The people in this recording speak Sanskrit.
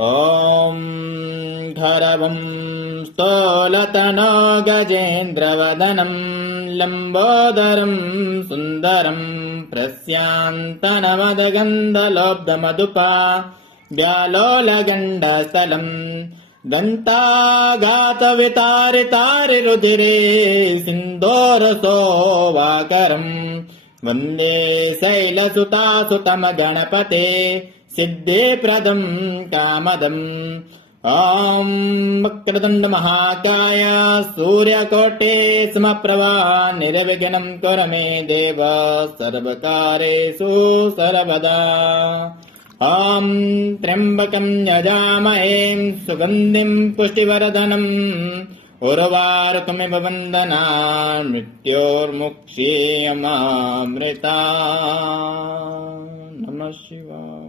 ॐ घरवं स्तोलतनो गजेन्द्रवदनं लम्बोदरं सुन्दरं प्रस्यान्तनमदगन्धलोब्धमधुपा व्यालोलगण्डस्थलं दन्ताघातवितारितारिरुधिरे सिन्दूरशोभाकरं वन्दे शैलसुतासुतमगणपते सिद्धिप्रदं कामदम्। ॐ वक्रतुण्डमहाकाय सूर्यकोटे समप्रभा निर्विघ्नं कुरु मे देव सर्वकार्येषु सर्वदा। ॐ त्र्यम्बकं यजामहे सुगन्धिं पुष्टिवर्धनम् उर्वारुकमिव वन्दनान् मृत्योर्मुक्षीयमामृता। नमः शिवाय।